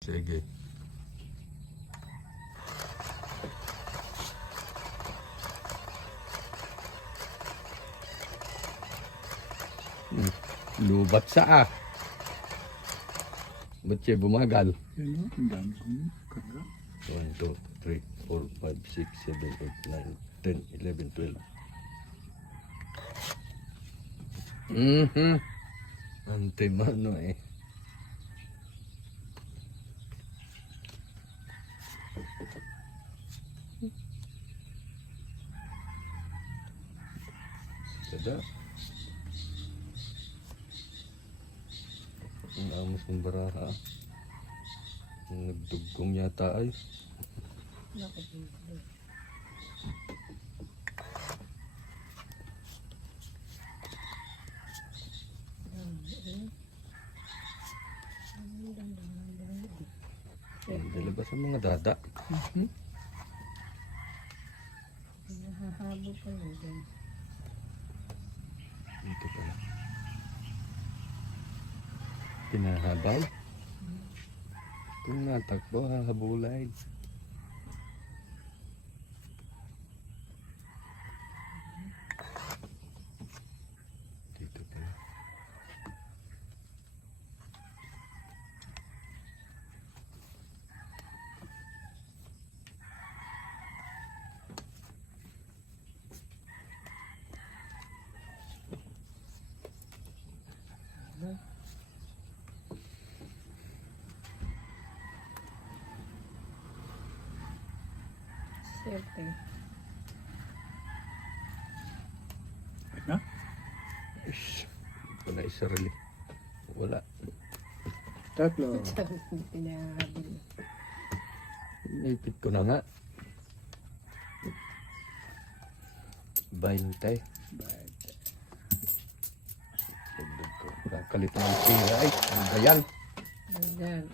Sige. Lubat sa Ba't siya bumagal? Yan o, ang dami kong karga. 1, 2, 3, 4, 5, 6, 7, 8, 9, 10, 11, 12. Antimano eh. Kada. Ang amos ng baraha. Nagdugong yata ay. Dalabas ang mga dada. Nahahabo pa lang din. Ito pala. Pinahabaw. Kung natakbo, hahabulay. Dito pala. Siyempre. Ha? Ish. Wala isarili. Wala. Tatlo. Tapos pinahabol. Naipit ko na nga. 20. Dagdag ko. Kakalit ng tira ay. Ang bayan. Ayan.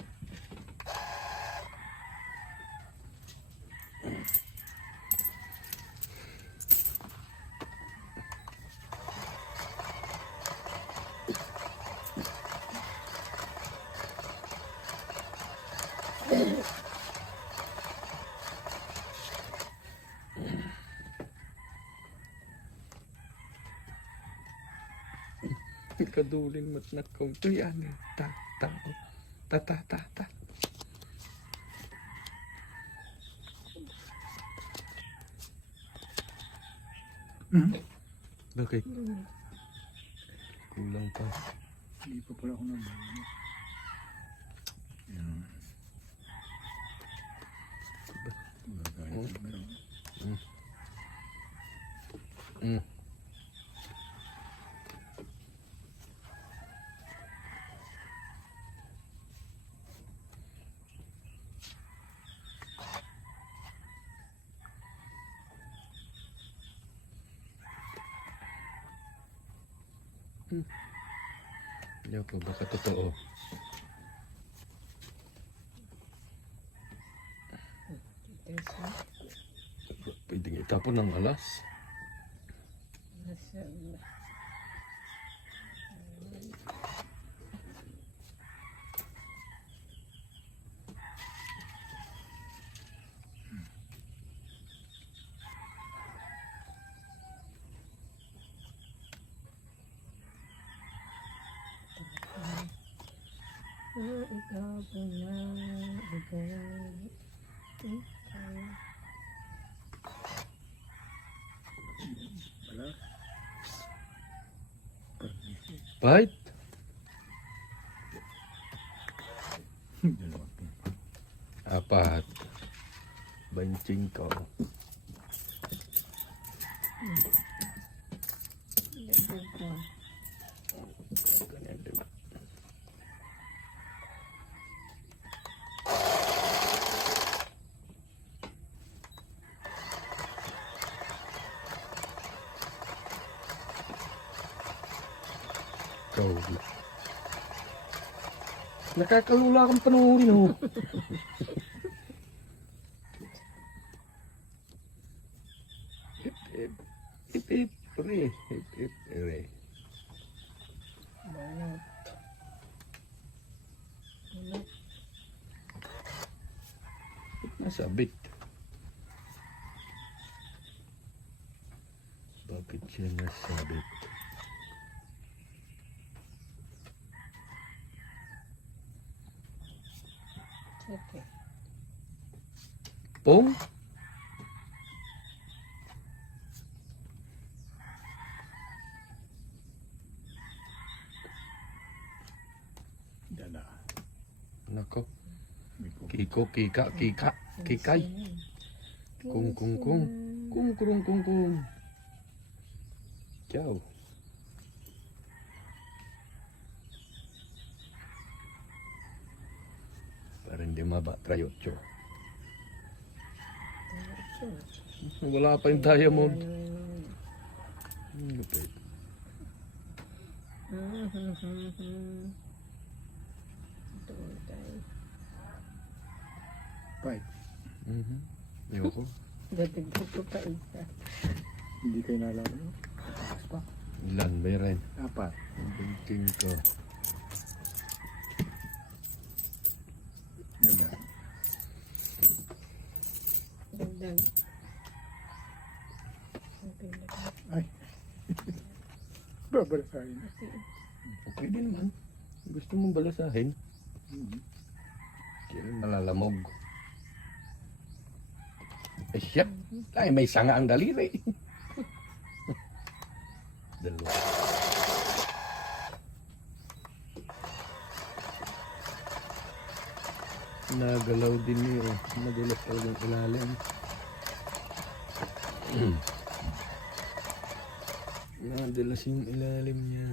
Kaduling mat na kong to yan. Ta. Bakit? Kulang pa. Hindi pa pala ako naman. Yan. Gagalit na meron. Hindi ako baka totoo. Ito Pwedeng itapon ng alas. nasa ikaw po na Wala. Right? Dalawa po. 4. 25. Ganyan din. Ikaw. Nakakalula kang panuhin ho. Hip, re. Hip, re. Banat. Banat. Nasabit. Bakit siya nasabit? Okay. Pong? Dala. Nako. May ko. Kiko, kika, kika, kikay. Kung, kung, kung. Kung, kung, kung, kung. Ciao. Para hindi maba, trayotso. Wala pa yung diamond. Lupit. Doon tayo. 5. Ayoko. Dadagdag ko pa isa. Hindi kayo nalaman. No? Taas pa. Ilan, mayroon. 4. Thinking ko. Dala. Dagdag. Okay na ba? Ay. Babalasahin. Kasi Pwede naman. Gusto mong balasahin? Kaya nalalamog. Ay, siya. Ay, may sanga ang daliri. Dalawa. Nagalaw din niyo. Madulas talagang ilalim. Nadalas yung ilalim niya.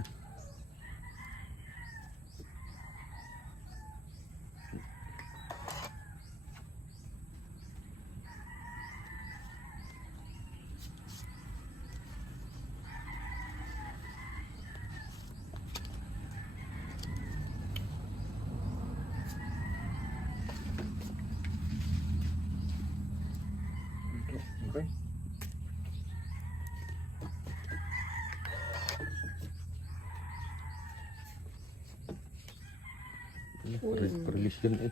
Ito. Okay. Release yun eh.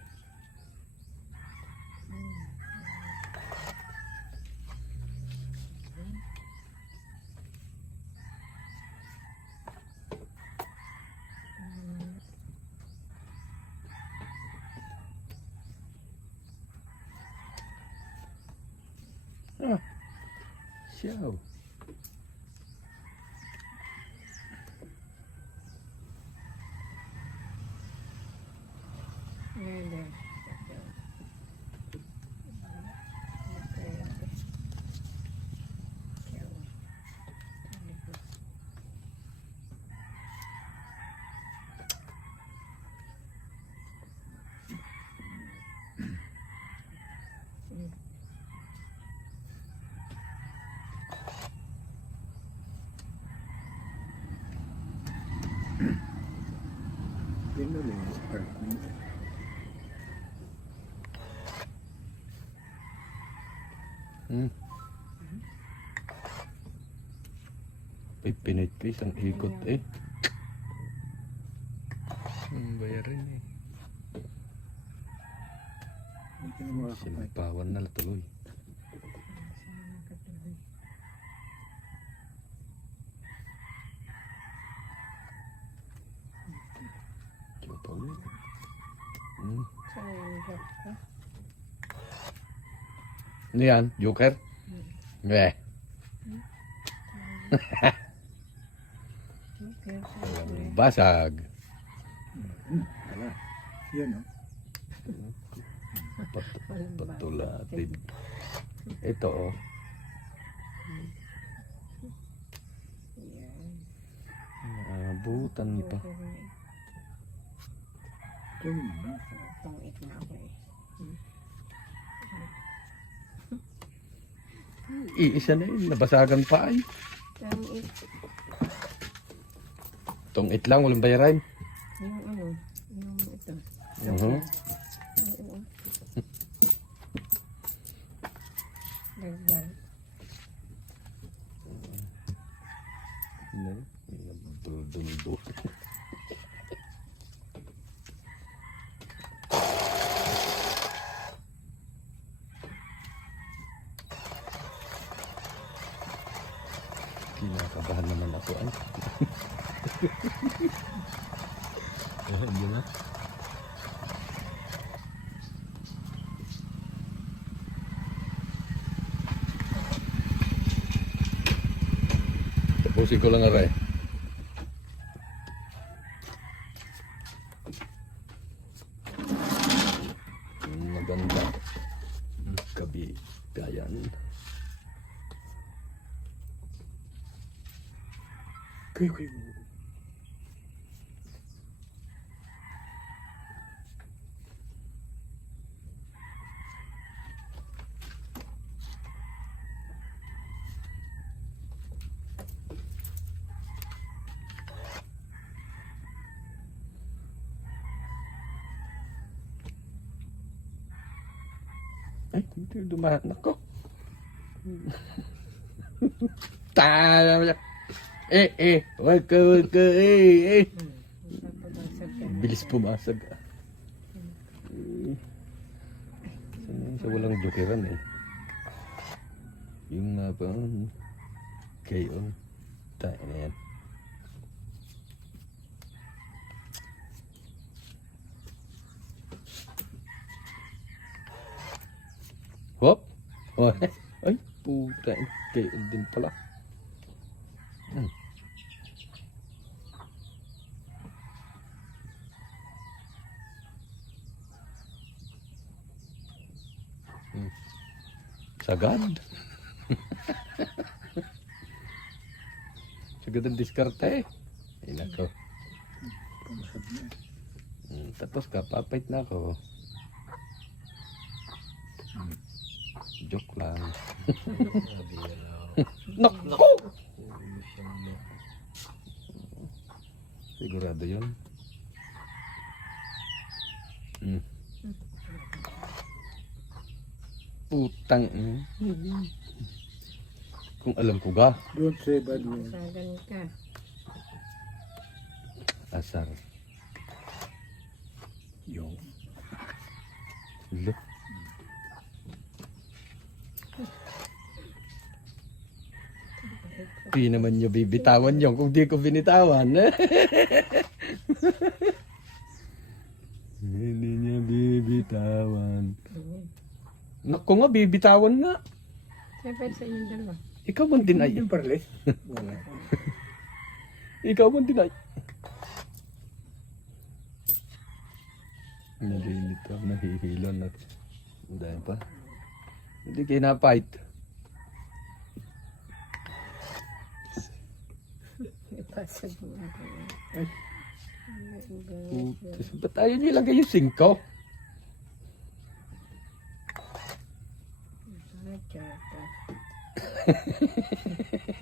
Ah, siyaw. ngayon. Yan na lang yung apartment. Pipinit ang ikot eh. Bayarin eh. Hindi ka na makakapay. Sinapawan na tuloy. Diyan pa ulit. Ano yan? Joker? Eh. Basag. Wala. Yan o. Patulatid. Ito oh. Abutan pa. Ito yun na. Pangit na ako eh. Iisa na yun. Nabasagan pa ay. Pangit. Tungit lang. Walang bayaran. Yung ano, yung ito. Oo. Oo. Dagdag. Dundo. Nakabahan naman ako. Ay. Hindi na. Tapusin ko lang aray. Maganda. Kabigayan. Kuy. Ay, hindi dumaan ako. Tama. Wag ka, Bilis pumasag. Sanay sa walang jokeran eh. Yung nga pa, kayo. Tayo na yan. Hop! Oh, ay, puta. Kayo din pala. Sagad. Sagad ang diskarte. Ay nako. Pamasad na. Tapos kapapait na ako. Joke lang. Nako! Sigurado yun. Putang. Kung alam ko ga. Don't say bad word. Sagan ka. Asar. Yung. Look. Di naman nyo bibitawan yun kung di ko binitawan. Hindi niya bibitawan. Naku nga, bibitawan nga. Siyempre sa inyong dalawa. Ikaw man din ay. Yung parles. Wala. Ikaw man din ay. Nalilito, nahihilo na. Dahil pa. Hindi kinapait. Ipasag mo ako. Ay. Ba't ayaw niyo ilagay yung 5?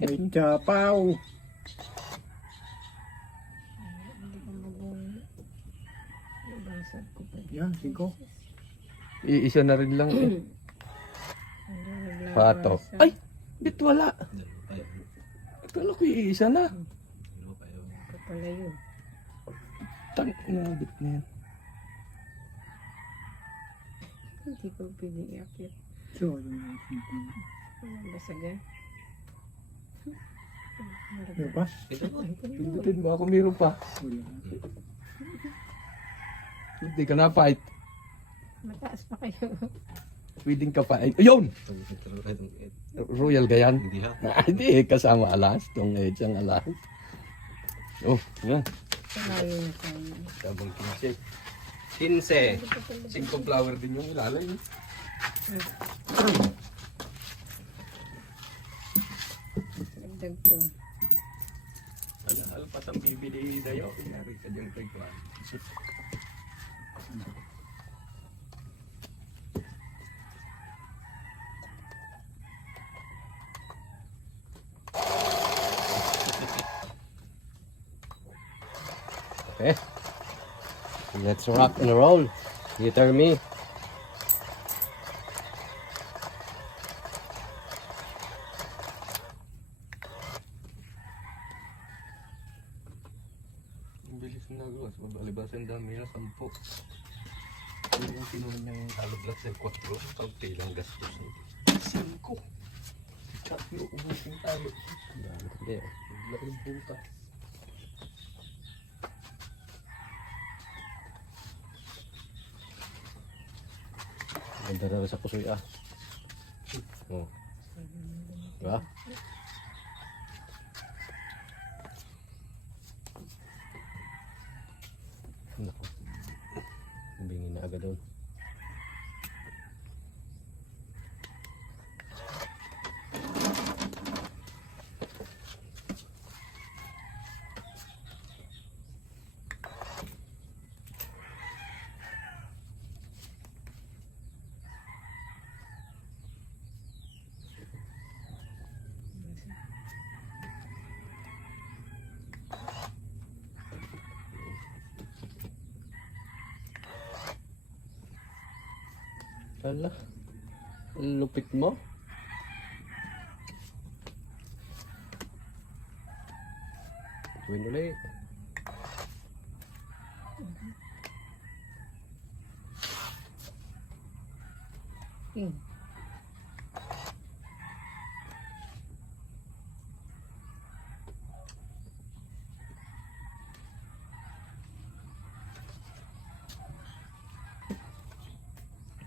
May chapaw. Hindi ko mabungi. Nabasag ko pa. Yan, 5. Iisa na rin lang. Pato. Ay! Bit wala. Akala ko iisa na. Kapalayo. Tang na, bit na yan. Hindi ko piniyakit. So, yung 5. Walang basaga. Ano pa? Pindutin mo ako, meron pa. Wala. Hindi ka na fight. Mataas pa kayo. Pwedeng ka fight. Ayun! Royal Gayan. Hindi ha. Hindi, kasama alas. Itong ang alas. Oh, yan. Kalayo na tayo. Tabang kinsip. 15. 5 flower din yung ilalay. Dagdag ko. Alpas ang bibili dayo. Inari ka dyan kay Kwan. Okay. Let's rock and roll. You tell me. Ang bilis na gawas. Mabalibasan dami yan. 10. Yung kinuha niyang haloblat sa 4. Pagti lang gastos. 5. Ubusin tayo. Hindi. Laking butas. Ganda na rin sa pusoy ah. Oh. Diba? Naku. Bingin na agad doon. Ala, ang lupit mo. Tuwin ulit. Hmm.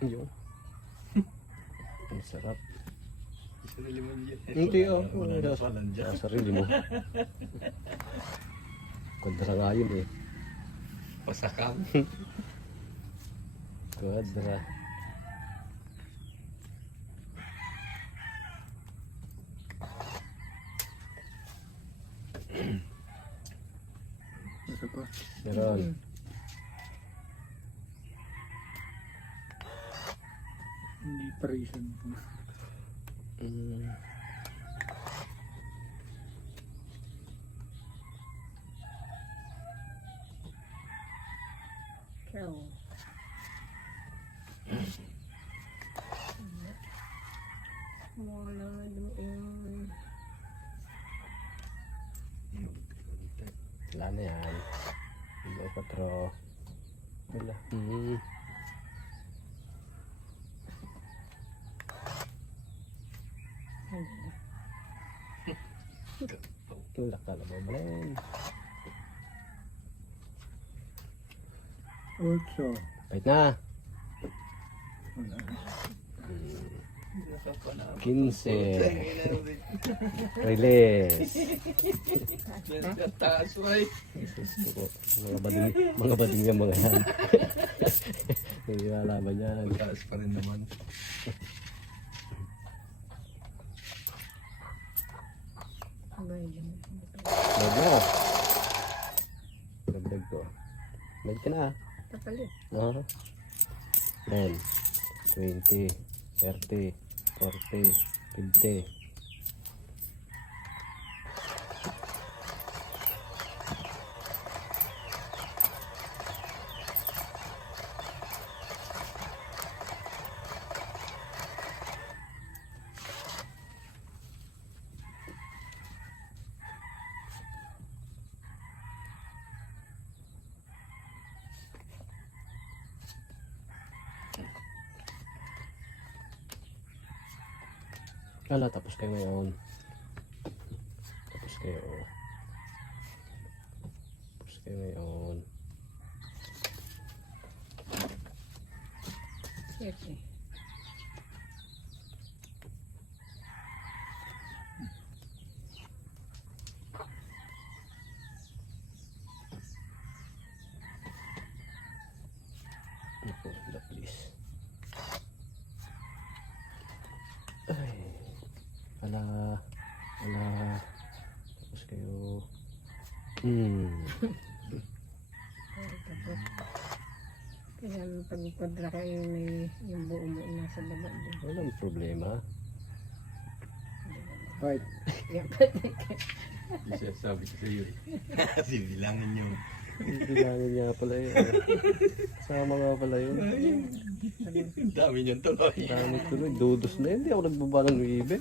Yun. Ang sarap. Sarili mo yan. Hindi oh. Wala na pala dyan. Sa sarili mo. Kwadra nga yun eh. Pasakang. Kwadra. Isa pa. Meron. Hindi parison. Mm. Crow. Wala doon. Wala na yan. Hindi pa tro. Wala. Hmm. Wala ka na ba malin? 8. Wait na. Wala. 15. Release. Taas ay. Gusto ko. Mga bading yung mga yan. Hindi malaman yan. Taas pa rin naman. Abay, yun. Lag mo. Dagdag ko. Lag ka na. Kapalit. 10, 20, 30, 40, 50. Ala, tapos kayo ngayon. Tapos kayo. Tapos kayo ngayon. Sige. Naku, please. Ay. Ala. Ala. Tapos kayo. Kaya pag-padra kayo may yung buo mo nasa baba din. Walang problema. 5. Yan. Isa sabi ko sa iyo. Kasi bilangin nyo. Bilangin niya pala yun. Kasama nga pala yun. Ang dami niyang tuloy. Dami tuloy. Dudos na yun. Hindi ako nagbaba ng ibe.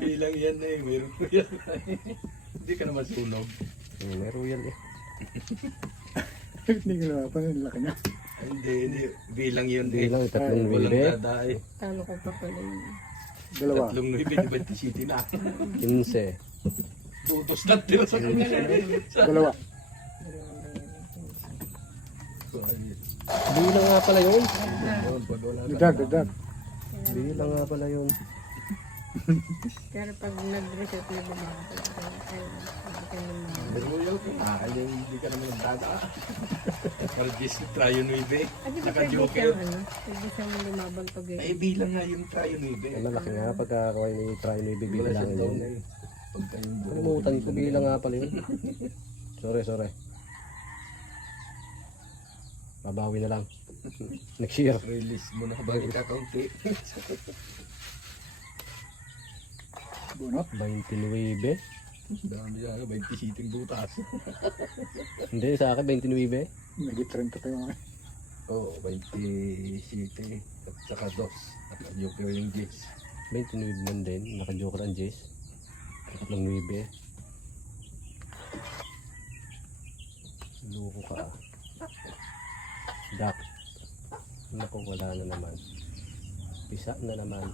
Bilang yan eh. Mayroon ko yan. Hindi ka naman sunog. May royal eh. Hindi ko na pa rin laki na. Hindi. Bilang yun eh. Bilang tatlong Walang bibe. dadae. Talo ko pa pala yun. Dalawa. Tatlong 9, 27 na. 15. Tutos na tira sa kanya. Dalawa. Bilang nga pala yun. Pag wala ka. Dagdag. Bilang nga pala yun. Pero pag nag-reset na bumabalik, ay, hindi ka naman. Pero yun, hindi ka naman nagdada. Para just try yun, Nuibe. Ah, di ba pwede Naka-joker. siyang ano? Pwede siyang lumabang pag Ay, bilang nga yung try yun, Nuibe. Ay, malaki nga pagkakakuha ni try ni Bibi Wala lang siyang yun. down eh. Pagka yung buo. Kalimutan ko, bilang nga pala yun. Sorry. Babawi na lang. Next year. Release mo na balik ka kaunti. Bunot. 29. Dami yan, 20 sitting butas. Hindi, sa akin 29. Nagit 30 pa yung Oo, 20 sitting. At saka dos. At joker yung Jace. 29 man din. Naka-joker ang Jace. Tatlong 9. Luko ka. Duck. Naku, wala na naman. Pisa na naman.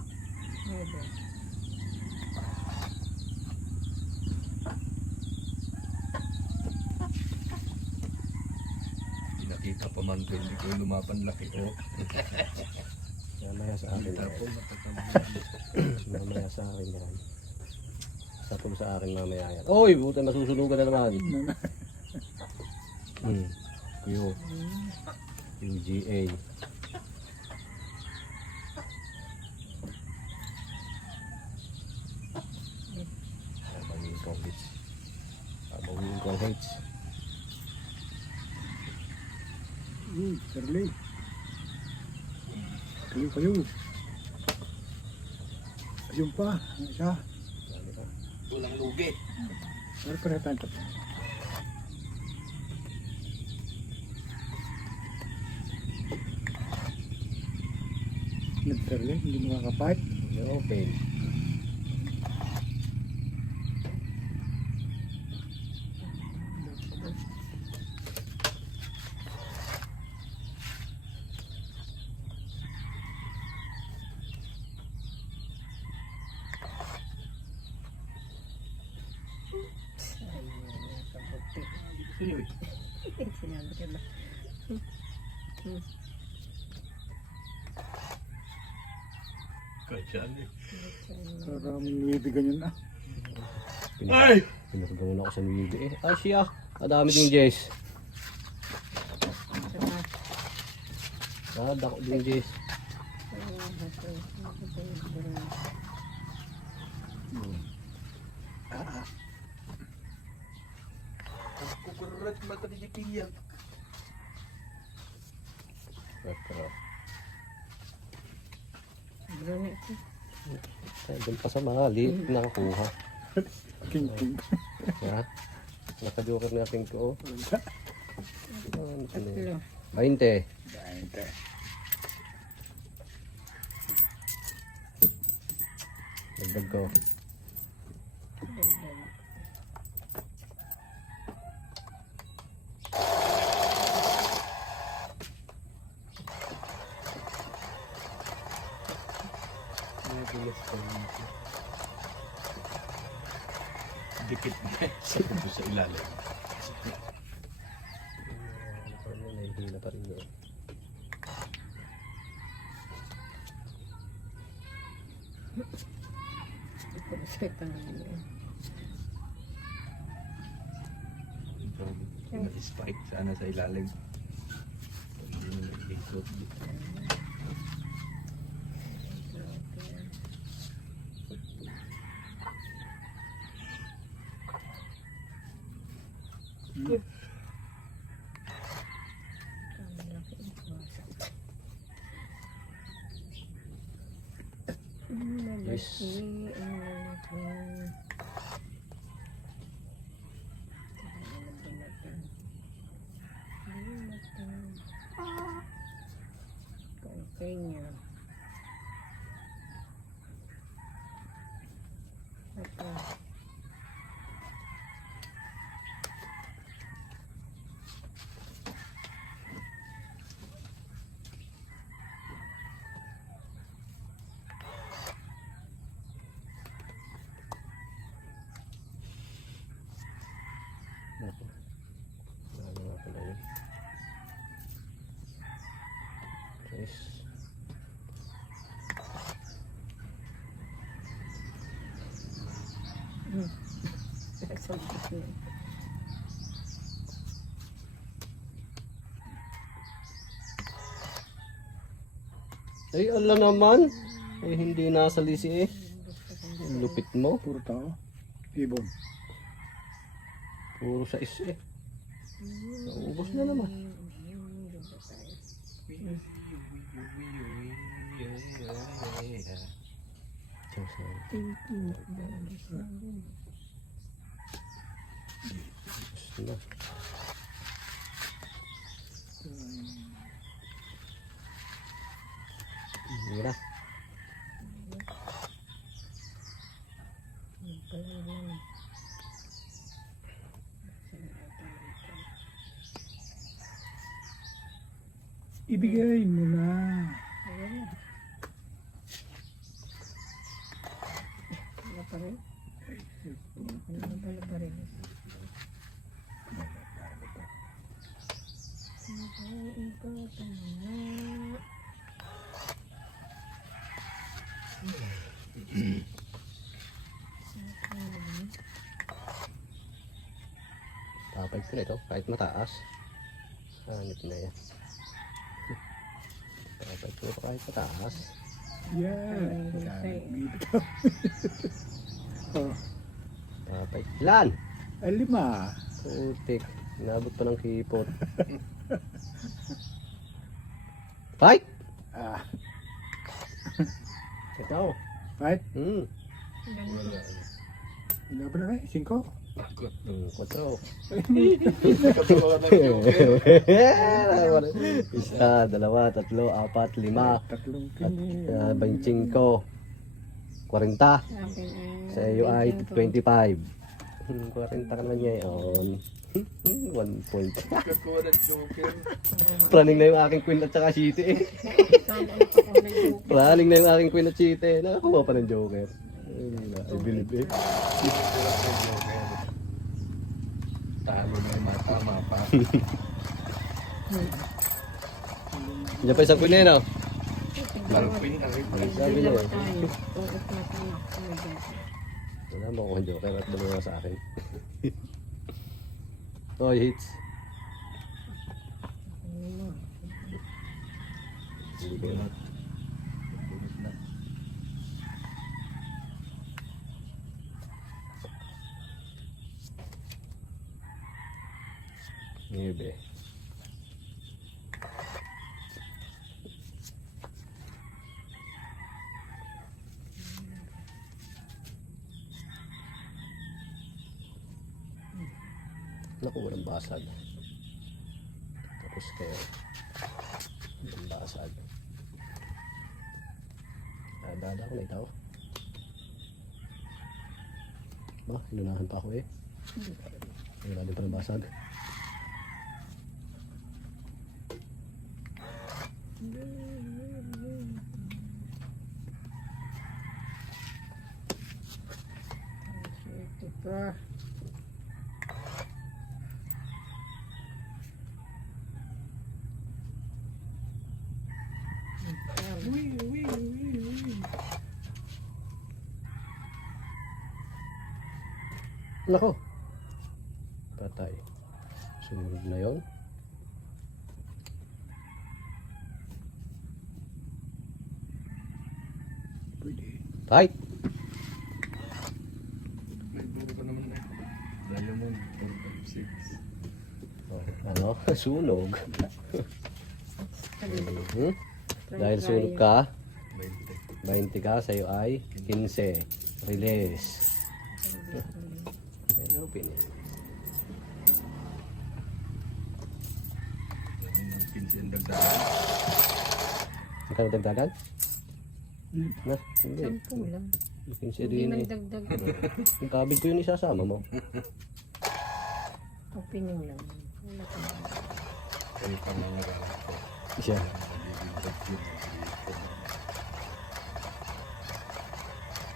Pinakita pa man ko, hindi ko yung lumapan laki. Oh. Mamaya sa akin yan. Tapos natatamad. Mamaya sa akin yan. Sapul sa akin mamaya yan. Oy, buta masusunugan na naman. Q. UGA. Abawin kong hits. Abawin kong hits. Shirley. Kayo. Ayun pa. Isa. Walang lugi. Pero pareha tayong tatlo. Shirley, hindi makakapait. Open. Sino eh? Sinabi ka ba? Kahit saan eh. Maraming nuwibigan yun na. Ay! Pinagawin ako sa video eh. Ay siya. Adami din Jess. Dako din Jess. Kukurat mata di piyan. Pero, Granit. doon pa sa mali. Nakakuha. King. Ha? Naka-joker na aking ko. Wala. Ano pa na yun? Tatlo. 20. Dahil Dagdag ko. Dagdag. Dikit na sa puso sa ilalim. Nahihila pa rin yun. Ipag-set ang ano. Spike sana sa ilalim. Hindi mo nag-ikot. Yes. Kanya. Ito. Ay, ala naman. Eh, hindi nasa lisi eh. Lupit mo. Puro tao. Ibon. Puro sa is eh. Naubos na naman. Ubos na. Mira. Ibigay mo na. Wala pa rin. Wala pa rin. Tapay ko na ito, kahit mataas. Hanip na yan. Tapay ko ito kahit mataas. Yan. Oh, Tapay. Ilan? ay 5. Putik. Inabot pa ng kipot. Fight! Ah, Ito. right? Hmm. Ano ba na kayo? 5? Kwatro. Katuwa ng joker. Isa, dalawa, tatlo, apat, lima. Tatlong At kini. 25. 40. Sa akin ay... Sa iyo ay 25. 40 ka naman ngayon. 1 point. Katuwa ng joker. Planning na yung aking queen at saka city eh. Sana ay pakulang Planning na yung aking queen at city. Nakakuha pa ng joker. I believe eh. Talo na yung matama pa. Diyan pa isang queen eh no? Marupin na rin. Sabi niya eh. tayo. Tuot na tayo. Oh my God. Wala mo akong joker at dalawa sa akin. Toy hits. Niebe. Naku, walang basag. Tapos kayo. Walang basag. Dada ako na itaw. Ba, inunahan pa ako eh. Wala din pa ng basag. Ito pa. Nako. Patay. Sumunod na yon. Pwede. Tight. May duro pa naman na. Diamond 4, 5, 6. Oh, ano? Sunog. Mhm. Dahil sunog ka, 20. 20 ka, sa'yo ay 15. Release. May open eh. Yan yung 15 ang dagdagan. Magkano dagdagan? Na, hindi. 10 lang. 15 Hindi din man eh. dagdag. Yung kabig ko yun isasama mo. Opening lang. Wala pa. Kayo pa mga galang ko. Siya.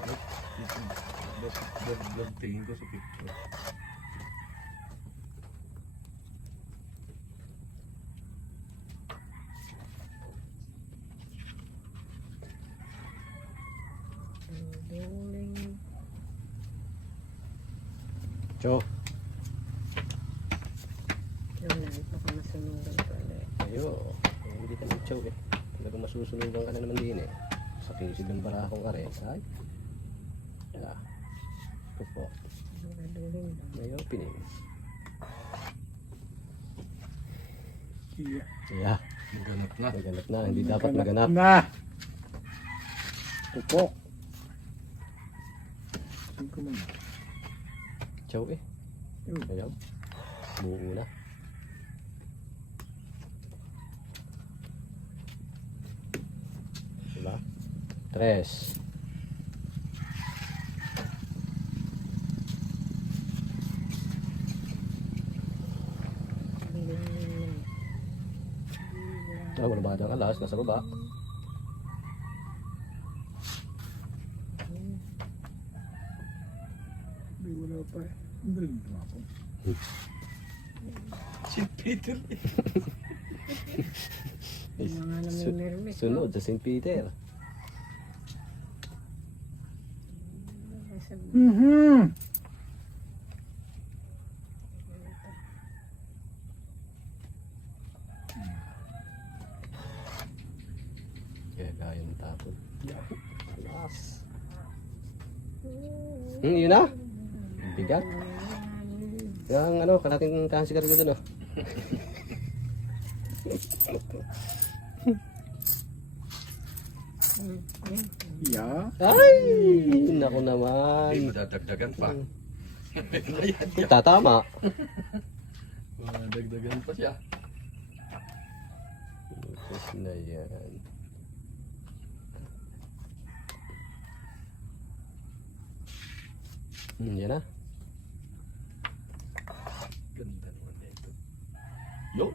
Magiging dagdag. Tingin ko sa picture. Rolling. Cho, baka masunugan pala eh. Ayo, hindi ka ng chow eh. Talagang masusunugan ka na naman din eh. Sa pisid ng barakong are. Ay. Yeah. Ito po. Siguraduhin lang. May opening. Iya. Yeah. Maganap na. Maganap na. Hindi dapat maganap. Na. Tupok. 5 man. Chow eh. Yun. Ayaw. Buo na. Diba? 3. Ah, wala ba ang alas? Nasa baba. Di wala pa eh. Ang galing ito ako. Si Peter. Yung mga namimirmis. Sunod sa St. Peter. Mhm. Kaya gaya ng tapon. Alas. Yun na. Bigat. Yung ano, kalating tahan sigarilyo dun oh. Yeah. Ay! Naku Hindi naman. mo dadagdagan pa. Tatama. Dagdagan pa siya. Tapos na yan. Yan na. Ganda naman ito. Yo!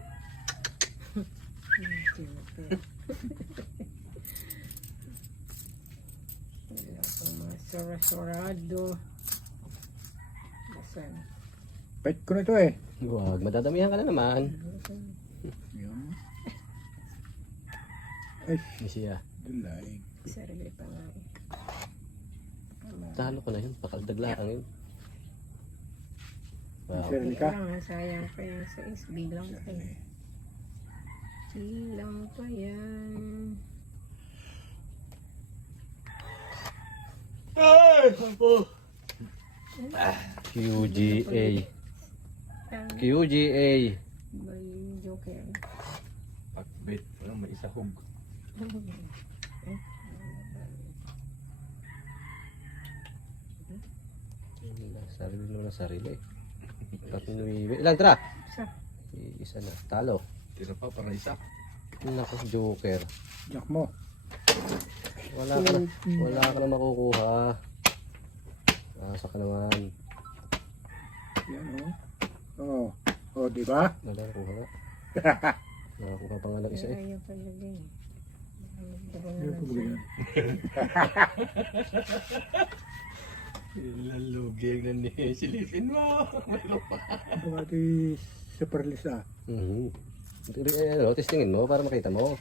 Mga sura-surado. Basan. Pet ko na ito eh. Huwag, madadamihan ka na naman. Yan. Ay, Hindi siya. dulay. Sarili pa nga eh. Talo ko na yun. Pakaldaglaang yun. Wow. Sarili ka? Kaya nga, sayang pa yan sa is. Bilang pa yan. Bilang pa yan. QGA. QGA. May joker. Pagbait. Walang may isahog. Sarili mo na sarili. Patinuwi. Ilan tara? Isa. Isa na. Talo. Tira pa para isa. Naku, joker. Jack mo. Wala ka na. Wala ka na makukuha. Asa ka naman. Yan oh. Oh. Oh, di ba? Wala nakuha nga. Nakakuha pa nga ng isa eh. Ayaw pala din. Yan po ba yan? Lalugig na ni silipin mo. Mayroon pa. Ito nga di super lisa. Ano, testingin mo para makita mo.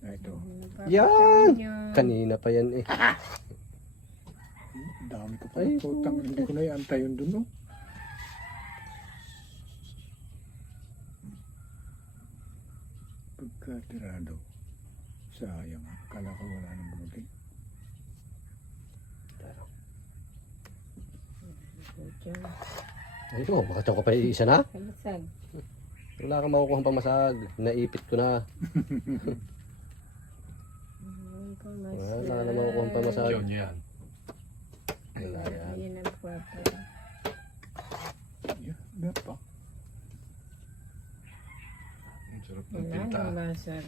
Ah, ito. Yan! Kanina pa yan eh. Ang dami ko pa. Ay, Putang, hindi ko na iantay yun dun, no? Pagkatirado. Sayang. Akala ko wala nang bunutin. Ay ko, makataw ka pa isa na? Kalasag. Wala kang makukuha pamasag. Naipit ko na. Wala ka na makukuha pamasag. Yun yan. Wala yan. Yan ang kwapa. Yeah, dapat. Ang sarap ng Wala pinta. nang basag.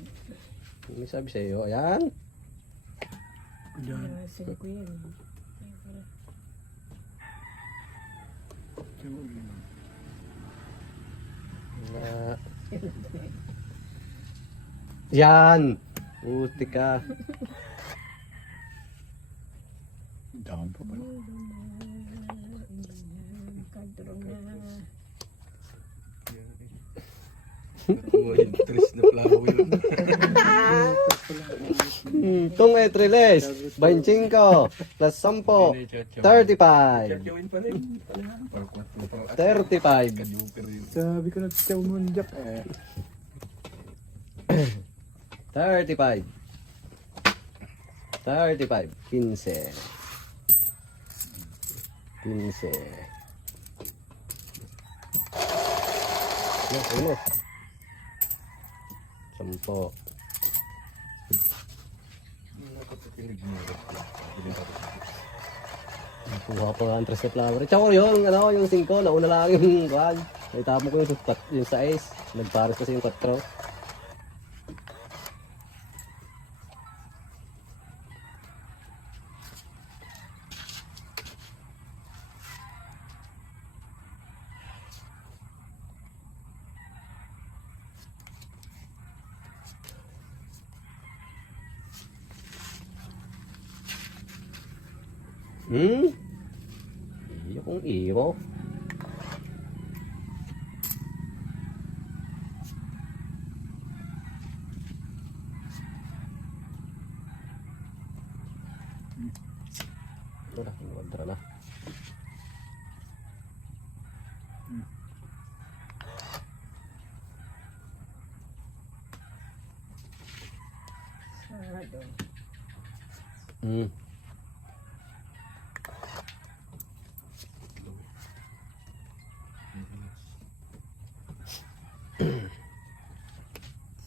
May sabi sa iyo, ayan. Yan. Basag ko yan. Sa uli mo. Wala. Yan! Puti ka. Ang dami pa pala. Kadro na. Nakuha yung tris na flower yun. Kung etriles, 25 plus 10, 35. Gawin pa rin. Parang 4 pa. 35. Kaduper yun. Sabi ko na chow munjak eh. 35. 35. 15. 15. Ano? 10. Nakapatilig mo. Kuha pa ang tres na flower. Tsaka yung, yung 5, nauna lang yung kuhan. Naitapon ko yung 6. Nagpares kasi yung 4. Iyo kong iyo. Wala, inuwadra na. Sarado.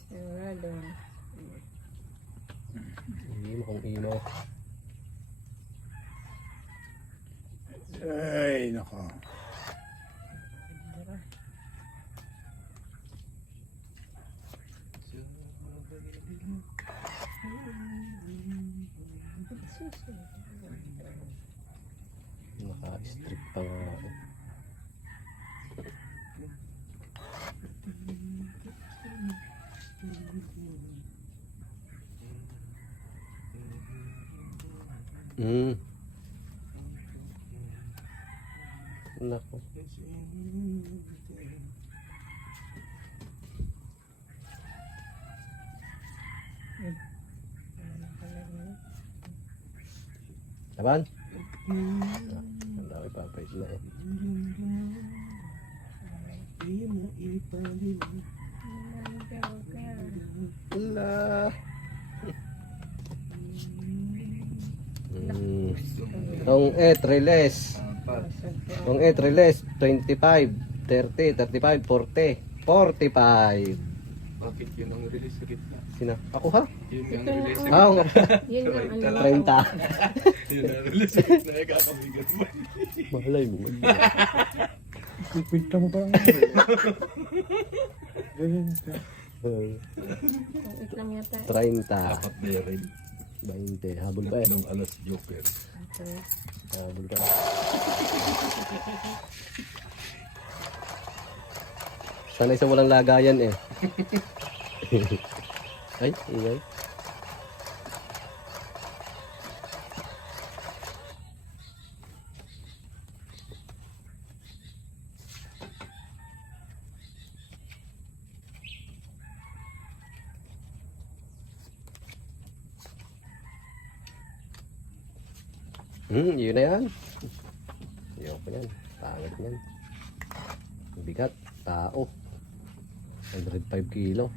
Sarado. Iyo kong iyo. Ay, nako. Naka-strip pa nga ako. Nako. Laban? Ang dami pa pa na eh. Wala. Kung etriles. Kung etriles, 25, 30, 35, 40, 45. Bakit yun ang release sa gitna? Sina? Ako ha? Yun ang release sa Ah, nga. Yun ang ano. 30. Yun ang release sa gitna. Kakabigat mo. Malay mo. Pinta mo pa lang. Wait lang yata. 30. Dapat na rin. 20. Habol ba eh? Tatlong alas joker. Habol ka. Sanay sa walang lagayan eh. Ay, ingay. Yun na yan. Ayoko yan. Pangit yan. Bigat. Tao. 105 kilo.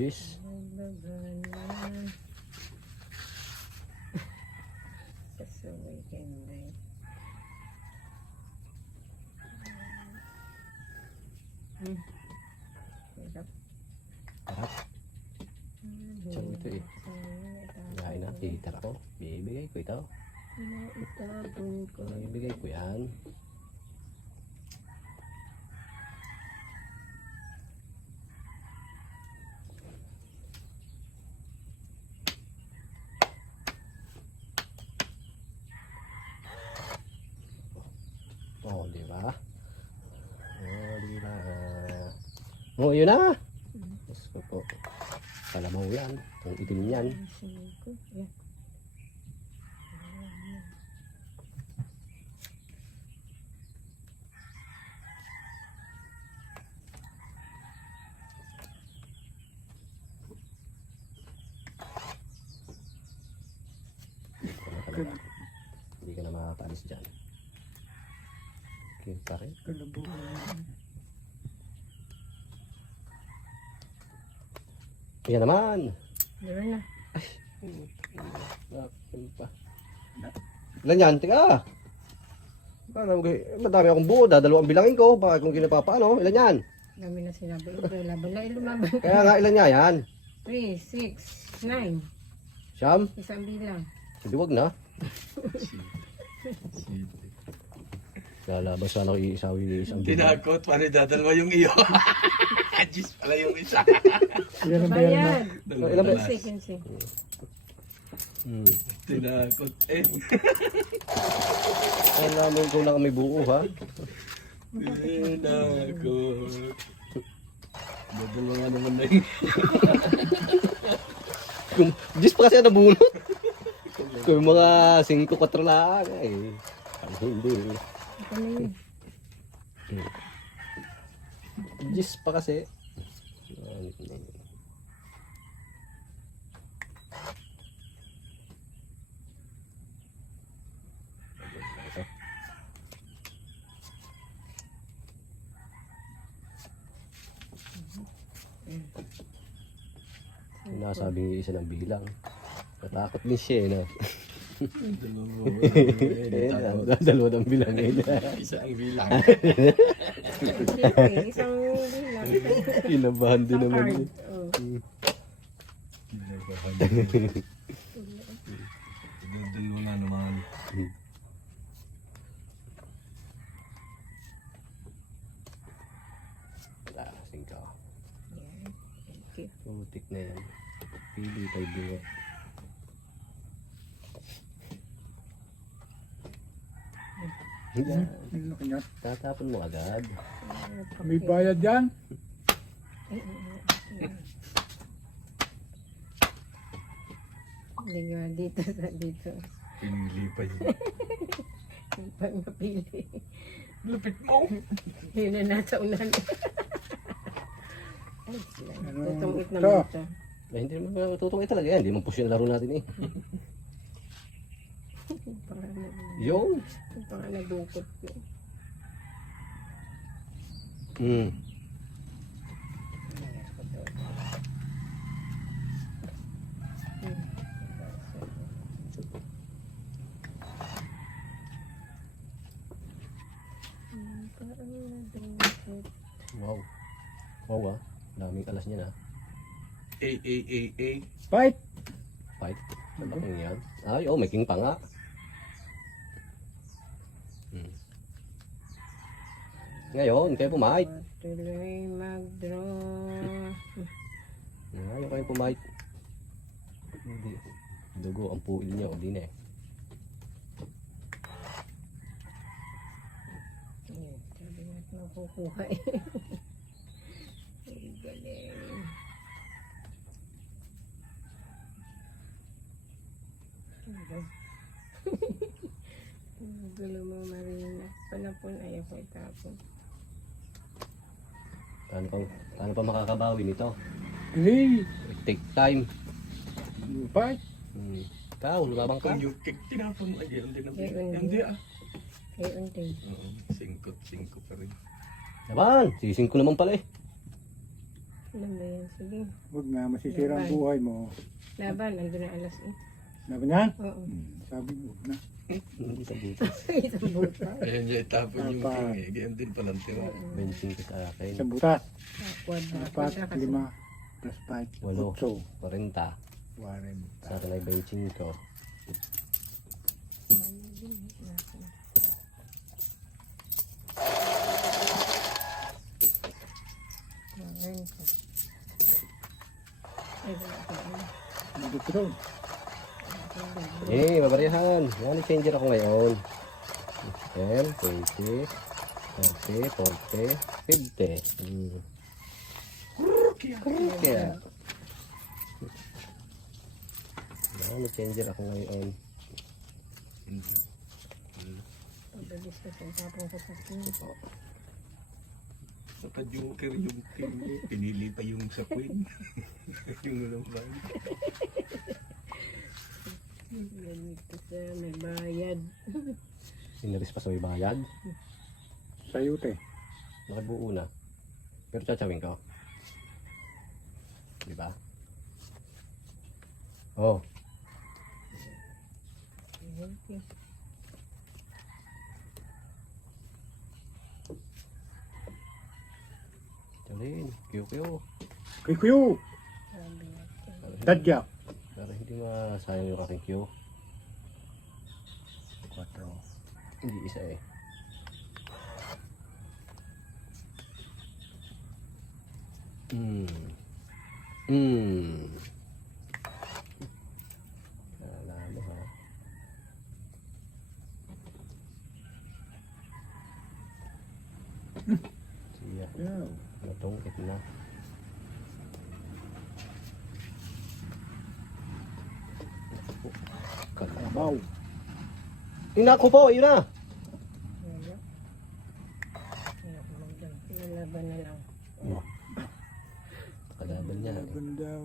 Juice. Sasaway ka na. Harap. Tiyan ito eh. Kain na. Hihitar ako. Bibigay ko ito. Itapon ko. Bibigay ko yan. Oh, di ba? Oh, yun na. Diyos ko po. Kalabaw yan. Ang itim yan. Yan. Hindi ka na makapaalis dyan. Okay pa rin. Kalabo. Yan naman. Meron na. Bakit pa? Ilan yan? Teka. Madami akong buo. Dadalawang bilangin ko. Bakit kung kinapapaano? Ilan yan? Dami na sinabi. Laban na lumaban. Kaya nga ilan nga yan? 3, 6, 9. Siyam? Isang bilang. Hindi wag na. Lalabas sana ako iisawi ni isang bilang. Tinakot, paano dadalawa yung iyo? Jis pala yung isa. Yan ang bayan mo. Bayad. Ilan ba? 15. Tinakot eh. Kaya namin ko lang kami buo ha. Tinakot. Dadalawa naman na yun. Diyos pa kasi ang nabunot. Kung mga 5-4 lang eh. Ang hindi. Ito na yun. Diyos pa kasi. Sinasabi ng isa ng bilang. Natakot din siya eh. No? Dalawa ng bilang eh. Isa ang bilang. Siyempre, isang bilang. Kinabahan din Isang naman card. yun. Oh. Dalawa nga naman. Wala, 5. Yan. Thank you. Putik na yan. Pili tayo bunga. Ano kanya? Tatapon mo agad. May bayad yan? Hindi nga dito sa dito. Pinili pa yun. Hindi pa napili. Lupit mo! Yun na nasa unan. Ay, Ano? tutungit Ito. naman ito. Eh, hindi naman tutungay talaga yan. Hindi man push yung laro natin eh. Yung. Baka nadukot ko. Hmm. Parang nadukot. Wow. Wow ah. Daming kalas niya na. A. Fight! Fight. Malaking yan. Ay, oh, may king pa nga. Hmm. Ngayon, kayo pumight. Tuloy mag-draw. Ngayon kayo pumight. Hindi. Dugo ang puil niya. Hindi na eh. Ayan, sabi natin makukuha eh. Ay, galing. Ang gulo mo, Marina. Panapon, ayaw ko itapon. Paano pa makakabawi nito? Hey! It take time. Fight! Hmm. Ikaw, lumabang ka. Kung yung cake tinapon mo, ay hindi na. Hindi. Hindi ah. Ay, unti. Oo, 5 pa rin. Laban, sising ko naman pala eh. Alam ba yan? Sige. Huwag na, masisira ang buhay mo. Laban, ando na alas eh. Sabi niya? Oo. Sabi mo, huwag na. Hindi sa butas. Isang buta. Ayan niya itapon yung Apa. king eh. Ganyan din palang tira. Benching ko sa akin. Isang butas. Quad na. 4, 5, plus 5, Walo. 8, 40. 40. Sa akin ay benching ko. Ay, wala pa rin. Dito rin. Eh, babarihan. Money changer ako ngayon. 10, 20, 30, 40, 50. Kaya. May changer ako ngayon. Pabilis ka sa tapong sa takin. Sa ka-joker yung team eh. Pinili pa yung sa queen. Yung walang bayan. Ganito siya, may bayad. Sinaris pa sa may bayad. Sayute. Nakabuo na. Pero tsatsamin ko. Diba? Oh. Okay. Talin. QQ. Kikuyo. Sabi natin. Tadyak. Para hindi masayang yung aking Q. 4. Hindi isa eh. Kala mo ha. Siya. Yeah. Natungkit na. Kalabaw. Tingnan ko po, yun na. Wala. Pinalaban na lang. Kalaban niya. Laban daw.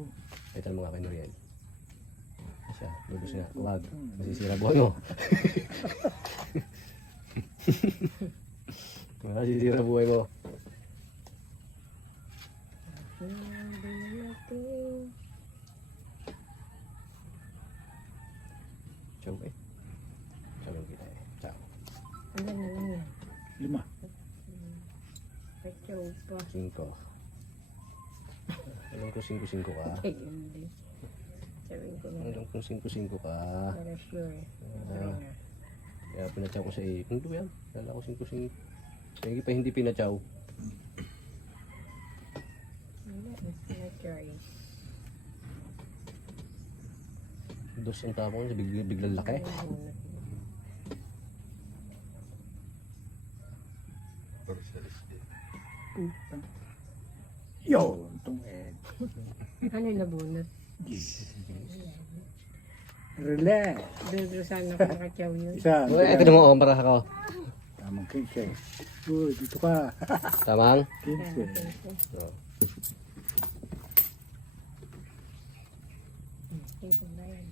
Ito ang mga kinurian. Siya, lubos nga. Huwag. Masisira buhay mo. Masisira buhay mo. Sinabi natin. Ciao eh. Ciao kita eh. Ciao. Ano na lang yan? 5. Kachaw pa. 5. Alam ko 5-5 ka. Ay, hindi. Sabihin ko na lang. Alam ko 5-5 ka. Para sure. Kaya pinachaw ko sa iyo. Kung ito yan. Kala ko 5-5. Kaya pa hindi pinachaw. Wala. Na-try. Dos ang tapon sa biglang laki. Personalis din. Yo. Tunged. Ano yung nabunot? Relax. Doon sana ako nakachaw yun. Isa. Uy, ito naman ang baraha ko. Tamang 15. Uy, dito ka. Tamang. 15. Oh. Tingko na yan.